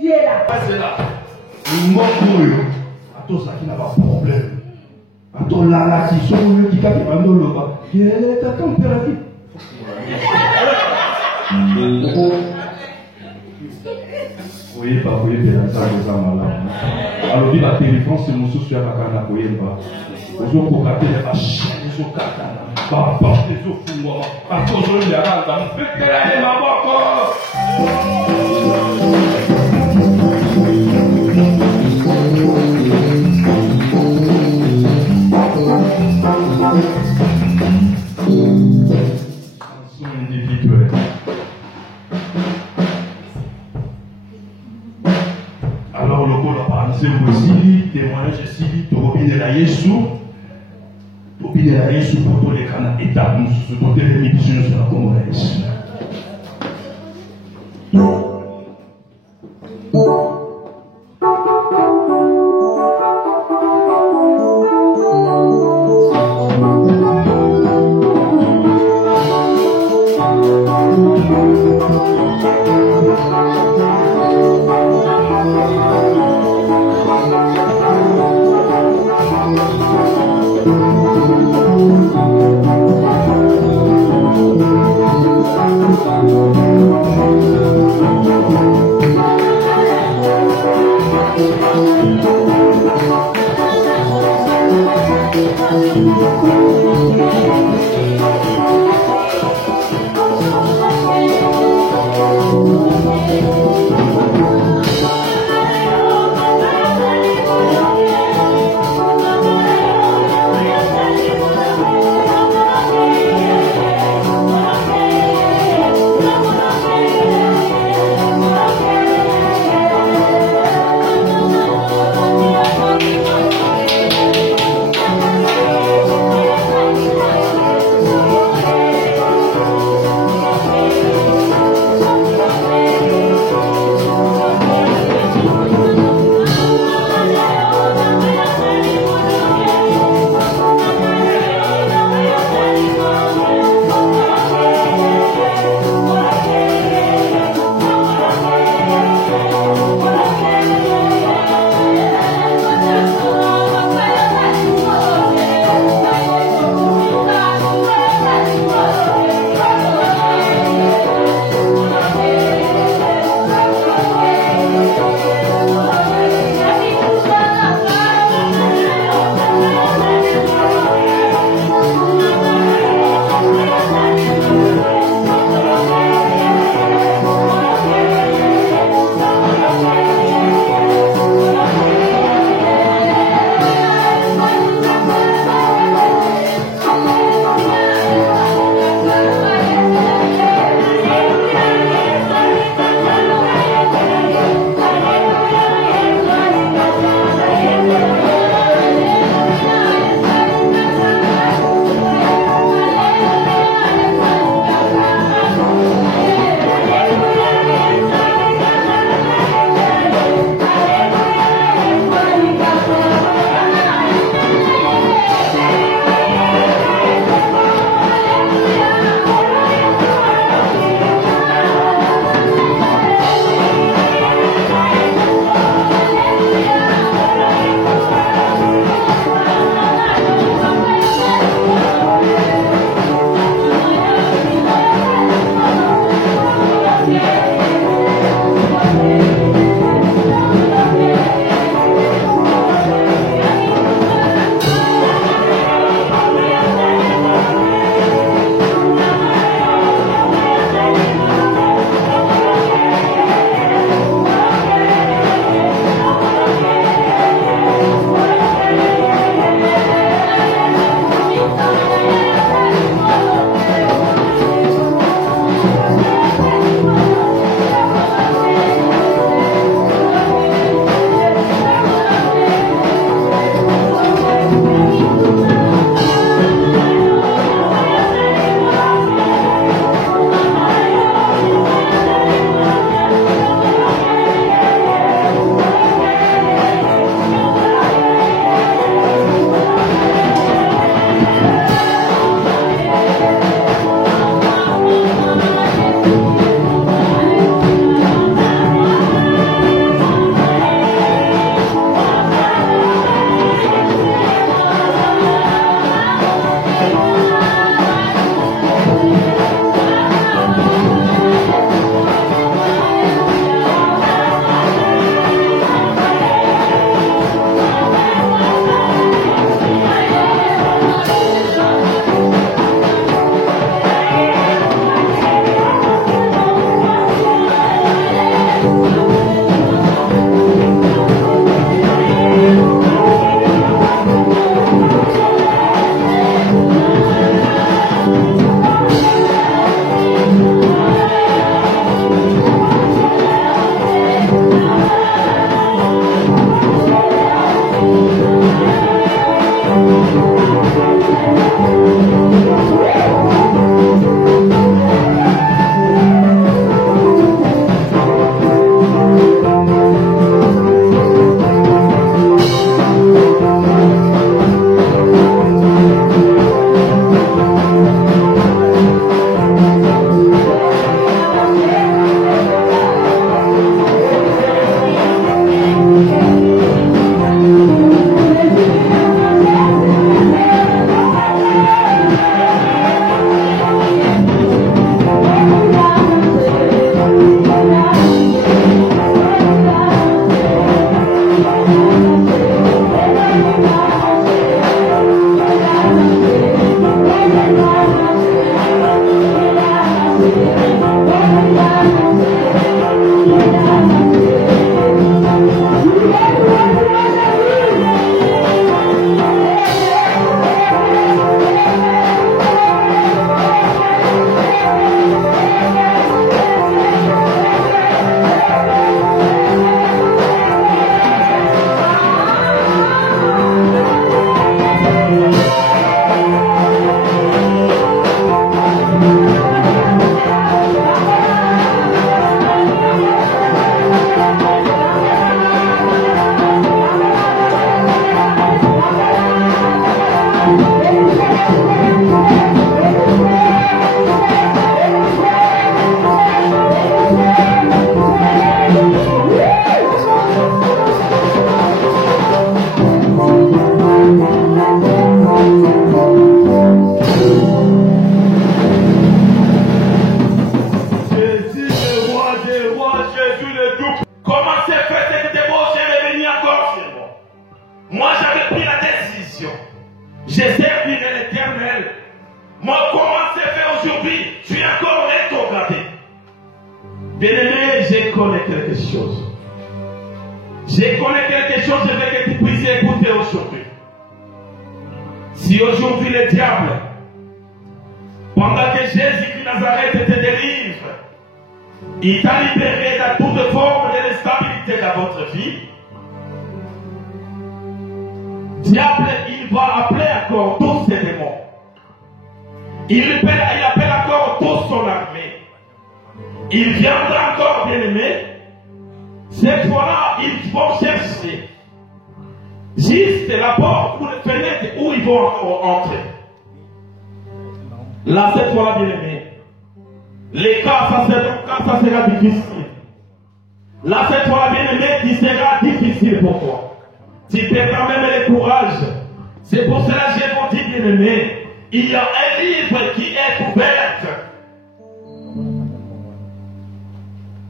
Dieu est là. C'est là. Le monde, attends, ça qui n'a pas de problème. Attends, là, qui sont le qui a fait un nom là-bas. Il est à température. Oui, pas oui, mais dans ça, les hommes là. Alors, dit la téléphone, c'est mon souci à la canne, vous voyez pas. Vous avez cocaté les vaches, les eaux katana, pas porte les eaux fumeurs, pas cause de la rade, on fait tirer ma boque. Individuel. Alors le code a parlé aussi, témoignage ici, Tobine la Yesu, pour tous les canaux états, nous sommes tous les missions sur la Congolaise.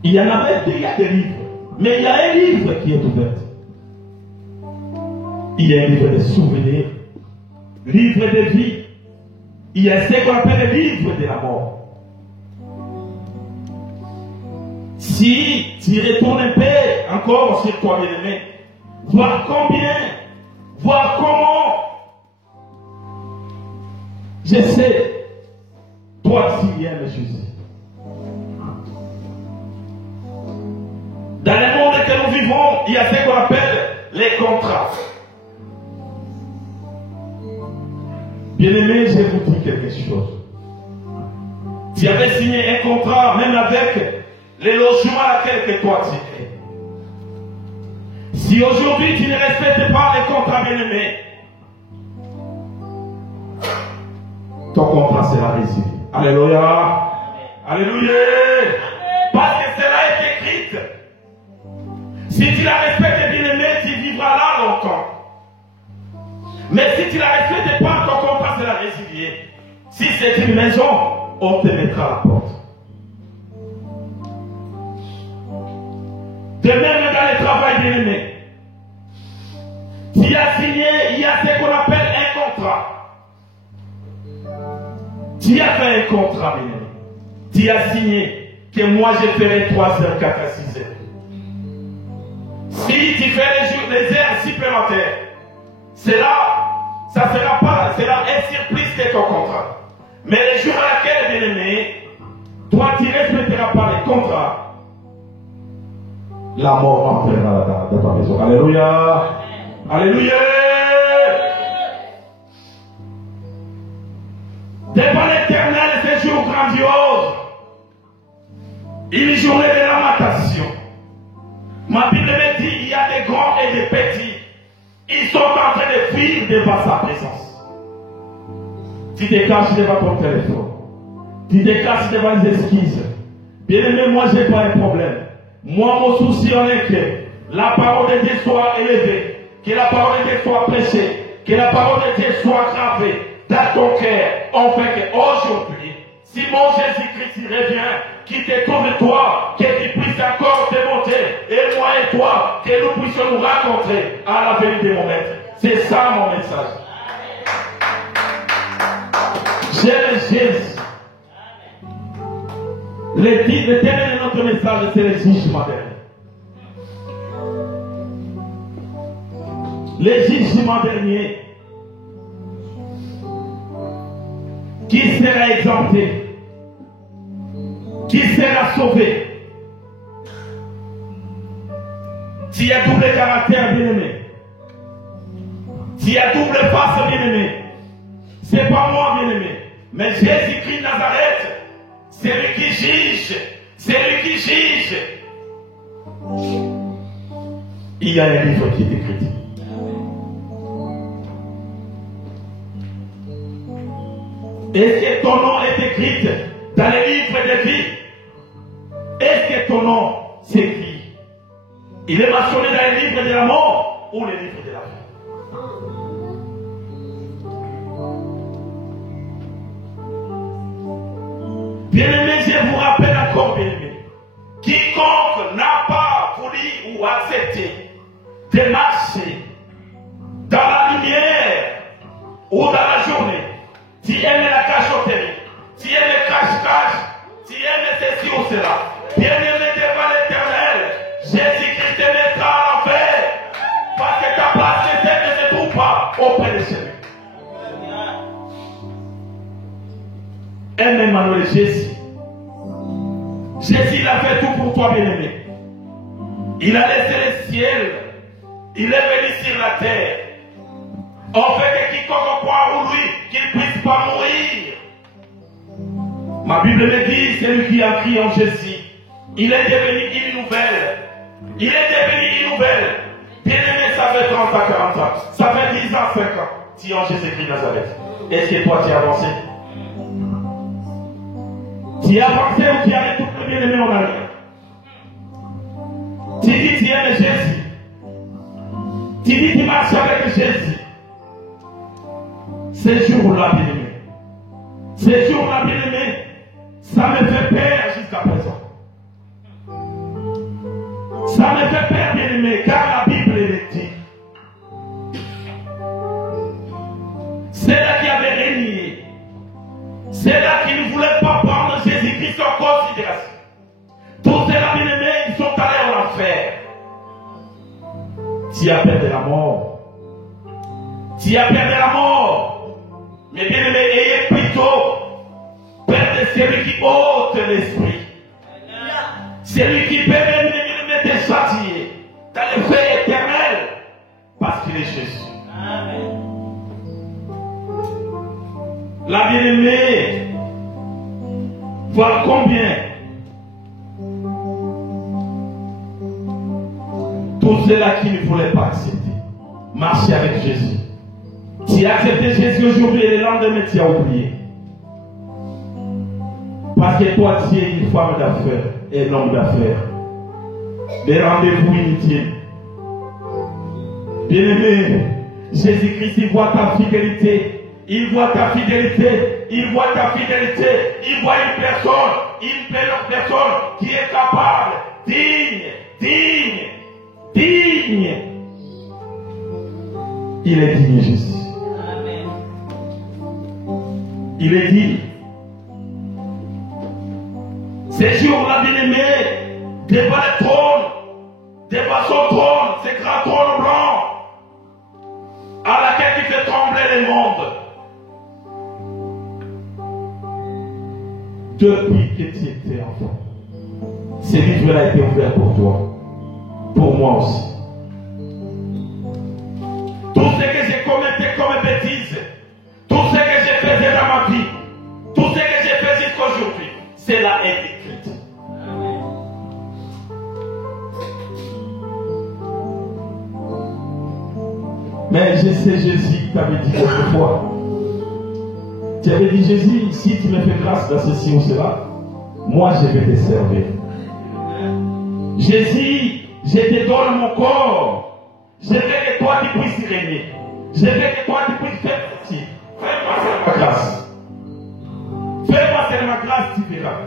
Il y en avait deux, il y a des livres. Mais il y a un livre qui est ouvert. Il y a un livre de souvenirs, livre de vie. Il y a ce qu'on appelle le livre de la mort. Si tu retournes un peu encore sur toi, bien-aimé, voir combien, voir comment, je sais, toi, si bien me Jésus. Dans le monde que nous vivons, il y a ce qu'on appelle les contrats. Bien-aimé, je vous dis quelque chose. Tu avais signé un contrat, même avec les logements à laquelle toi tu es. Si aujourd'hui tu ne respectes pas les contrats, bien-aimé, ton contrat sera résilié. Alléluia. Alléluia. Parce que cela est écrit. Si tu la respectes, bien-aimé, tu vivras là longtemps. Mais si tu ne la respectes pas, ton contrat sera résilié. Si c'est une maison, on te mettra à la porte. De même dans le travail, bien-aimé, tu as signé, il y a ce qu'on appelle un contrat. Tu as fait un contrat, bien-aimé. Tu as signé que moi je ferai 3 heures, 4 à 6 heures. Si tu fais les heures supplémentaires, ça sera pas, sera un surprise de ton contrat. Mais les jours à laquelle, bien-aimé, toi tu ne respecteras pas les contrats, la mort entrera dans ta maison. Alléluia. Alléluia. Devant l'Éternel, ce jour grandiose, une journée de lamentation. Ma Bible me dit, il y a des grands et des petits. Ils sont en train de fuir devant sa présence. Tu te caches devant ton téléphone. Tu te caches devant les esquisses. Bien aimé, moi je n'ai pas un problème. Moi mon souci en est que la parole de Dieu soit élevée. Que la parole de Dieu soit prêchée. Que la parole de Dieu soit gravée dans ton cœur. En fait qu'aujourd'hui, si mon Jésus-Christ revient, qu'il te trouve toi, que tu puisses encore te monter, et moi et et toi, que nous puissions nous rencontrer à la venue de mon maître. C'est ça mon message. J'ai Jésus. Le thème de notre message, c'est le jugement dernier. Le jugement dernier. Qui sera exempté? Qui sera sauvé? S'il y a double caractère, bien-aimé. S'il y a double face, bien-aimé. C'est pas moi, bien-aimé. Mais Jésus-Christ de Nazareth, c'est lui qui juge. C'est lui qui juge. Il y a un livre qui est écrit. Est-ce que ton nom est écrit dans les livres de vie? Est-ce que ton nom s'écrit? Il est mentionné dans les livres de la mort ou les livres de la vie? Bien-aimé, je vous rappelle encore, bien-aimé, quiconque n'a pas voulu ou accepté de marcher dans la lumière ou dans la journée, tu aimes la cachotterie, tu aimes le cache-cache, tu aimes ceci ou cela, bien-aimé devant l'Éternel, Jésus-Christ te mettra à l'enfer, parce que ta place ne se trouve pas auprès de celui. Aime Emmanuel Jésus. Jésus, il a fait tout pour toi, bien-aimé. Il a laissé le ciel. Il est venu sur la terre. En fait que quiconque croit en lui, qu'il ne puisse pas mourir. Ma Bible me dit, c'est lui qui a crié en Jésus. Il est devenu une nouvelle. Il est devenu une nouvelle. Bien-aimé, ça fait 30 ans, 40 ans. Ça fait 10 ans, 5 ans. Tu es en Jésus-Christ de Nazareth. Est-ce que toi, tu as avancé? Tu as avancé ou tu as tout le bien-aimé en arrière? Tu dis tu aimes Jésus. Tu dis tu marches avec Jésus. Ces jours-là, bien-aimé. Ces jours-là, bien-aimé, ça me fait peur jusqu'à présent. Ça me fait peur, bien-aimé, car la Bible le dit. C'est là qui avait régné. C'est là qui ne voulait pas prendre Jésus-Christ en considération. Tous ceux-là, bien-aimés, ils sont allés en enfer. Tu as peur de la mort. Tu as peur de la mort. Mais bien-aimés, ayez plutôt peur de celui qui ôte l'esprit. Celui qui peut venir te châtier dans le feu éternel. Parce qu'il est Jésus. Amen. La bien-aimée, voilà combien tous ceux-là qui ne voulaient pas accepter, marcher avec Jésus. Tu as accepté Jésus aujourd'hui et le lendemain tu as oublié. Parce que toi tu es une femme d'affaires et un homme d'affaires. Des rendez-vous inutiles. Bien-aimé, Jésus-Christ, il voit ta fidélité. Il voit ta fidélité, il voit ta fidélité, il voit une personne qui est capable, digne. Il est digne, Jésus. Amen. Il est digne. Ces jours-là, bien-aimé, devant le trône, devant son trône, ce grand trône blanc, à laquelle tu fais trembler le monde. Depuis que tu étais enfant, ce livre-là a été ouvert pour toi, pour moi aussi. Tout ce que j'ai commetté comme bêtise, tout ce que j'ai fait dans ma vie, tout ce que j'ai fait jusqu'à aujourd'hui, c'est là écrit. Mais je sais Jésus qui t'avait dit autrefois. Tu avais dit Jésus, si tu me fais grâce dans ceci ou cela, moi je vais te servir. Jésus, je te donne mon corps. Je veux que toi tu puisses régner. Je veux que toi tu puisses faire ceci. Fais-moi seulement grâce. Fais-moi seulement grâce, tu verras.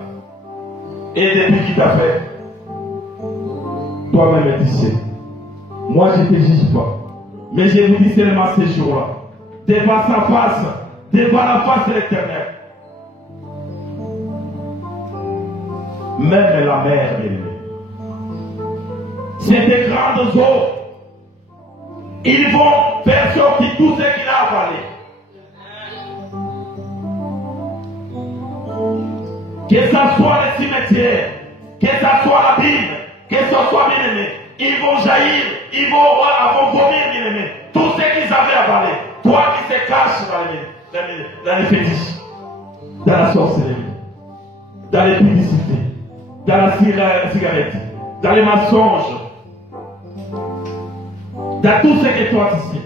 Et depuis qu'il t'a fait, toi-même tu sais. Moi je ne te juge pas. Mais je vous dis seulement ces jours-là, devant sa face, devant la face de l'Éternel. Même la mer, bien-aimée. C'est des grandes eaux. Ils vont faire sortir tout ce qu'il a avalé. Que ça soit le cimetière, que ça soit la Bible, que ce soit bien-aimé, ils vont jaillir, ils vont vomir, bien-aimé, tout ce qu'ils avaient avalé. Toi qui te caches dans les fétiches, dans la sorcellerie, dans les publicités, dans la cigarette, dans les mensonges, dans tout ce que toi tu sais.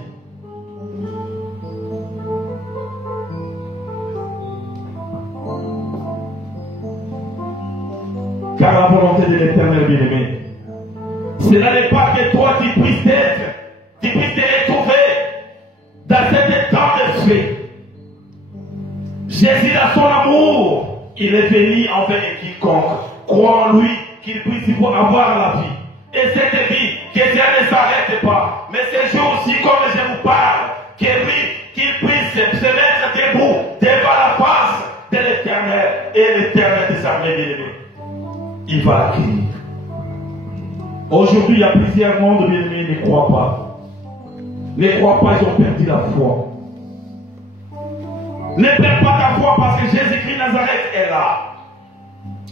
Car la volonté de l'Éternel, bien-aimé, cela n'est pas que toi tu puisses te retrouver dans cet état de fait. Jésus, dans son amour, il est venu envers quiconque croit en lui, qu'il puisse avoir la vie. Et cette vie, que ça ne s'arrête pas. Mais ces jours-ci, comme je vous parle, qu'il puisse se mettre debout devant la face de l'Éternel et l'Éternel des armées, bien-aimés. Il va l'accueillir. Aujourd'hui, il y a plusieurs mondes, bien-aimés, ne croient pas. Ne croient pas, ils ont perdu la foi. Ne perds pas ta foi parce que Jésus-Christ Nazareth est là.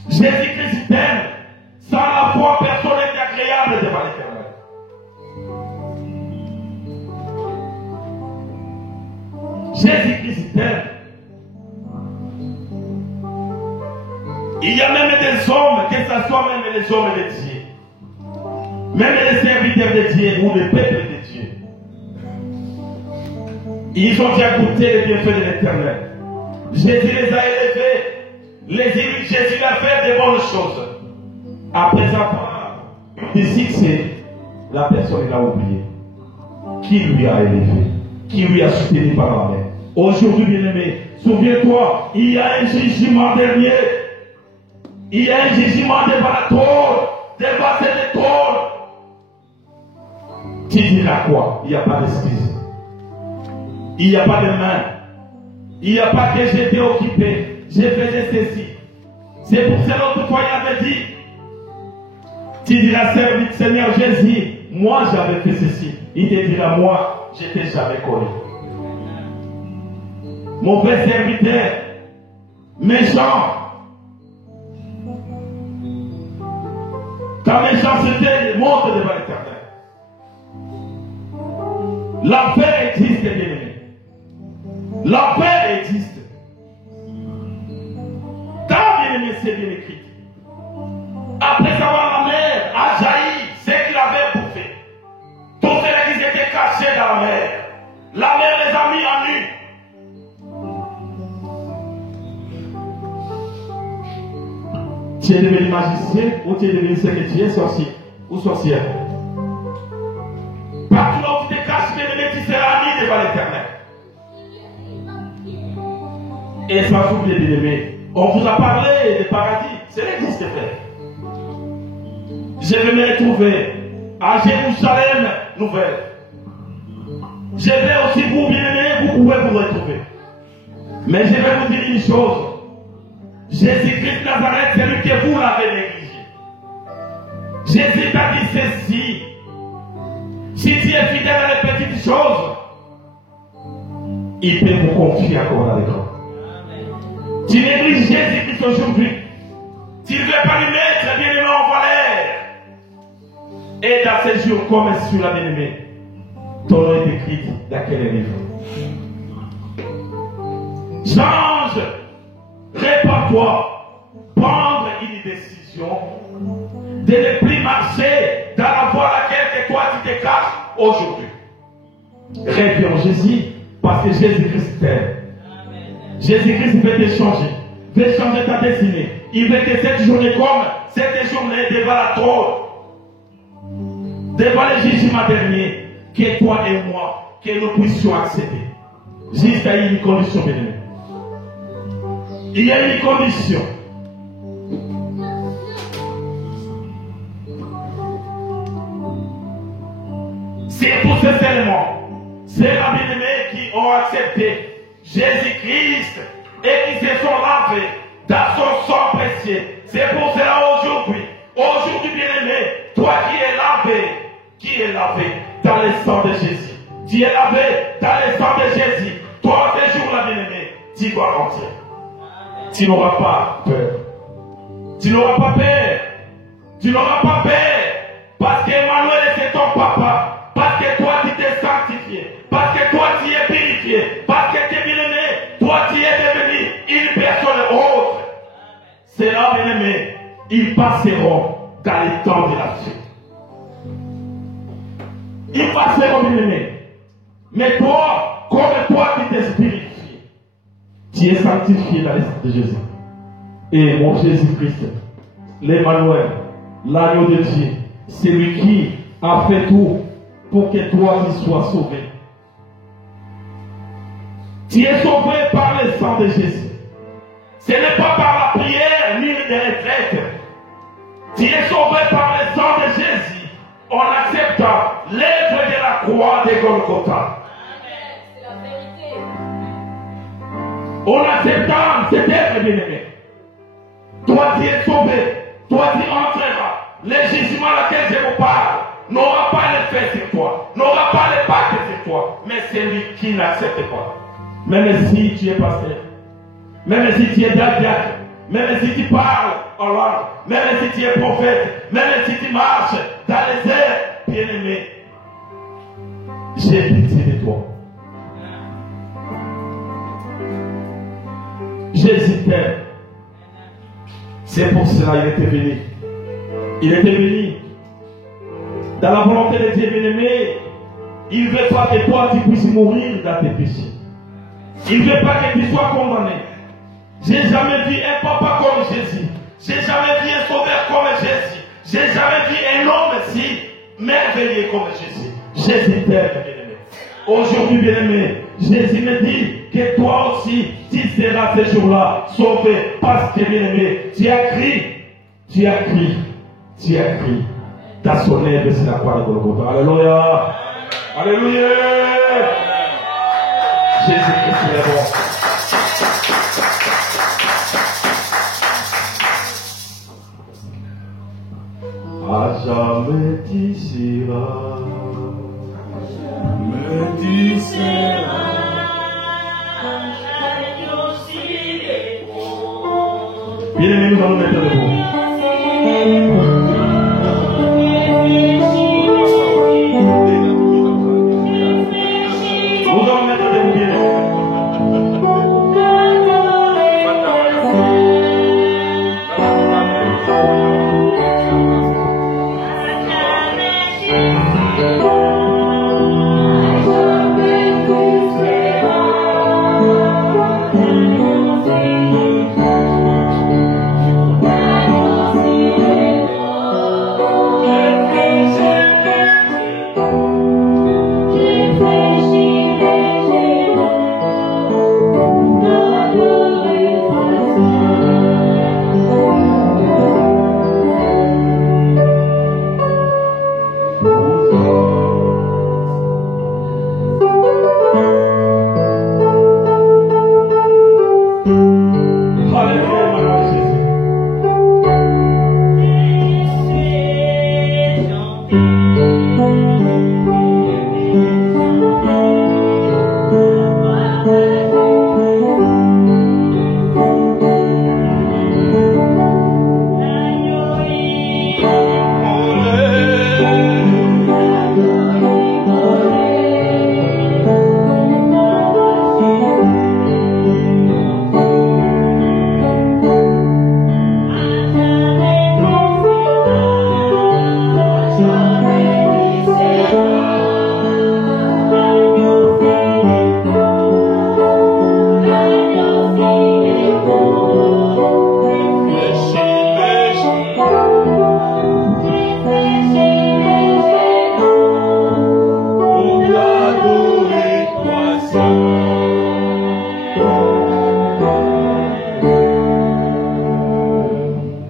Jésus-Christ t'aime. Sans la foi, personne n'est agréable devant l'Éternel. Jésus-Christ t'aime. Il y a même des hommes, que ce soit même les hommes de Dieu, même les serviteurs de Dieu ou le peuple de Dieu, ils ont déjà goûté les bienfaits de l'Éternel. Jésus les a élevés, Jésus a fait de bonnes choses. Après ça, ici c'est la personne l'a oublié, qui lui a élevé, qui lui a soutenu par la main. Aujourd'hui, bien-aimé, souviens-toi, il y a un jugement dernier. Il y a un jugement devant la trône, devant cette trône. Tu diras quoi? Il n'y a pas d'excuse. Il n'y a pas de main. Il n'y a pas que j'étais occupé. Je faisais ceci. C'est pour cela que toi, il avait dit. Tu diras, Seigneur Jésus, moi j'avais fait ceci. Il te dira, moi, je t'ai jamais connu. Mon père serviteur, méchant. Ta méchanceté monte devant l'Éternel. La paix existe, bien-aimé. La paix existe. Ta bien-aimé, c'est bien écrit. Après avoir la mer a jailli ce qu'il avait bouffé. Tous ceux qui étaient cachés dans la mer les a mis en nu. Tu es devenu magicien ou tu es devenu secrétaire, sorcier ou sorcière. Partout là où tu te caches, tu seras mis devant l'Éternel. Et sans oublier, bien-aimé, on vous a parlé des paradis, c'est l'église de fait. Je vais me retrouver à Jérusalem nouvelle. Je vais aussi vous, bien-aimé, vous pouvez vous retrouver. Mais je vais vous dire une chose. Jésus-Christ Nazareth, c'est lui que vous l'avez négligé. Jésus t'a dit ceci. Si tu es fidèle à les petites choses, il peut vous confier encore dans les grands. Tu négliges Jésus-Christ aujourd'hui. Tu ne veux pas lui mettre bien-aimé en valeur. Et dans ces jours comme sur la bien-aimée, ton nom est écrit dans quel livre? Change. Prépare-toi, prendre une décision de ne plus marcher dans la voie à laquelle toi tu te caches aujourd'hui. Reviens en Jésus parce que Jésus-Christ t'aime. Jésus-Christ veut te changer, veut changer ta destinée. Il veut que cette journée comme cette journée devant la trône, devant le jugement dernier, que toi et moi, que nous puissions accéder. Jusqu'à une condition bénie. Il y a une condition. C'est pour ces éléments, c'est les bien-aimés qui ont accepté Jésus-Christ et qui se sont lavés dans son sang précieux. C'est pour cela aujourd'hui, bien-aimé, toi qui es lavé dans le sang de Jésus. Tu es lavé dans le sang de Jésus. Toi, ces jours-là, bien-aimé, tu dois rentrer. Tu n'auras pas peur. Tu n'auras pas peur. Tu n'auras pas peur. Parce qu'Emmanuel c'est ton papa. Parce que toi, tu t'es sanctifié. Parce que toi, tu es purifié. Parce que tu es bien-aimé. Toi, tu es devenu une personne autre. C'est là, bien-aimé, ils passeront dans les temps de la suite. Ils passeront, bien-aimé. Mais toi, comme toi qui t'es purifié, tu es sanctifié dans l'esprit de Jésus. Et mon Jésus-Christ, l'Emmanuel, l'agneau de Dieu, c'est lui qui a fait tout pour que toi tu sois sauvé. Tu es sauvé par le sang de Jésus. Ce n'est pas par la prière ni des retraites. Tu es sauvé par le sang de Jésus en acceptant l'œuvre de la croix de Golgotha. En acceptant cette œuvre, bien-aimé, toi tu es sauvé, toi tu entreras. Le jugement à laquelle je vous parle n'aura pas l'effet sur toi, n'aura pas l'impact sur toi, mais c'est lui qui n'accepte pas. Même si tu es pasteur, même si tu es diacre, même si tu parles en langue, même si tu es prophète, même si tu marches dans les airs, bien-aimé, j'ai pitié de toi. Jésus t'aime. C'est pour cela qu'il était venu. Il était venu dans la volonté de Dieu, bien-aimé. Il ne veut pas que toi tu puisses mourir dans tes péchés. Il ne veut pas que tu sois condamné. J'ai jamais vu un papa comme Jésus. J'ai jamais vu un sauveur comme Jésus. J'ai jamais vu un homme si merveilleux comme Jésus. Jésus t'aime, bien-aimé. Aujourd'hui, bien-aimé, Jésus me dit que toi aussi, tu seras ce jour-là sauvé. Parce que, bien-aimé, tu as crié dans son œuvre sur la croix de Golgotha. Alléluia. Alléluia. Jésus-Christ est bon. À jamais tu seras. Tu seras. Bien-aimés, nous allons mettre debout. Nous allons mettre debout, bien-aimés.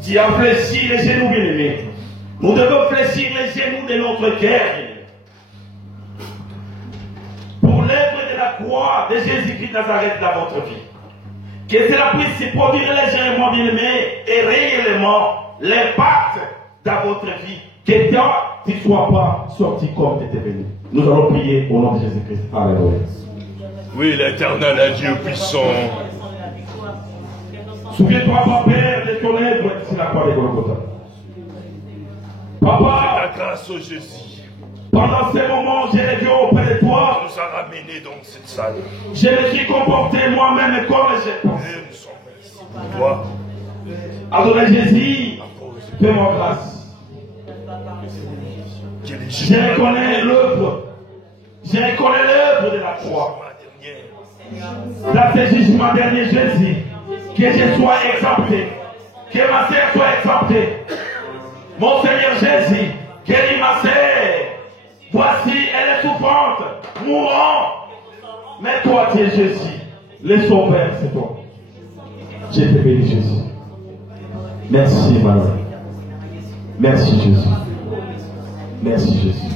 Tu as fléchi les genoux, bien-aimés. Nous devons fléchir les genoux de notre cœur. croix de Jésus-Christ de Nazareth dans votre vie. Que cela puisse se produire légèrement, bien-aimé, et réellement l'impact dans votre vie. Que toi, tu ne sois pas sorti comme tu étais venu. Nous allons prier au nom de Jésus-Christ. Alléluia. Oui, l'Éternel est Dieu puissant. Souviens-toi, mon Père, de ton œuvre sur la croix de Golgotha. Papa, La grâce au Jésus pendant ces moments, j'ai levé auprès de toi. nous a ramenés dans cette salle. Je me suis comporté moi-même comme j'ai Et pensé. nous sommes ici pour toi. Adonai Jésus, fais-moi grâce. Que les Je jugements reconnais l'œuvre. Je reconnais l'œuvre de la croix. derniers Dans ce jugement dernier, Jésus, que je sois exempté. Que ma sœur soit exemptée. Mon Seigneur Jésus, guéris ma sœur. Voici, elle est souffrante, mourant. Mais toi, tu es Jésus. Le sauveur, c'est toi. Je te bénis, Jésus. Merci, madame. Merci, Jésus. Merci, Jésus.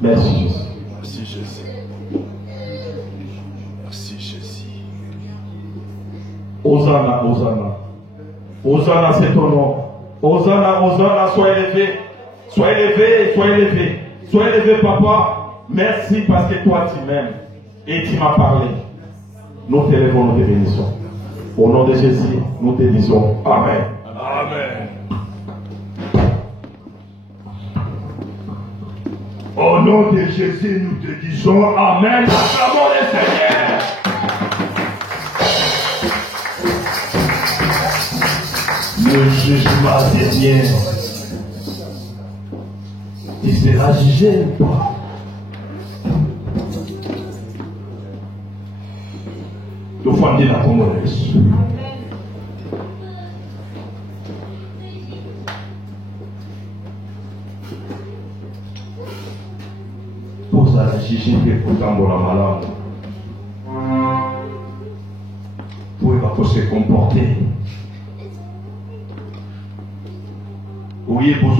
Merci, Jésus. Merci Jésus. Merci Jésus. Hosanna, Hosanna. Hosanna, c'est ton nom. Hosanna, Hosanna, sois élevé. Sois élevé, sois élevé. Sois élevé, papa. Merci parce que toi, tu m'aimes. Et tu m'as parlé. Nous te lèvons, nous te bénissons. Au nom de Jésus, nous te disons Amen. Amen. Au nom de Jésus, nous te disons Amen. Acclamons le Seigneur. Le jugement dernier, il sera jugé ou pas? Le famille la Congolaise. Pour ça, la juger pour tambola malade. Pour se comporter. Oui, pour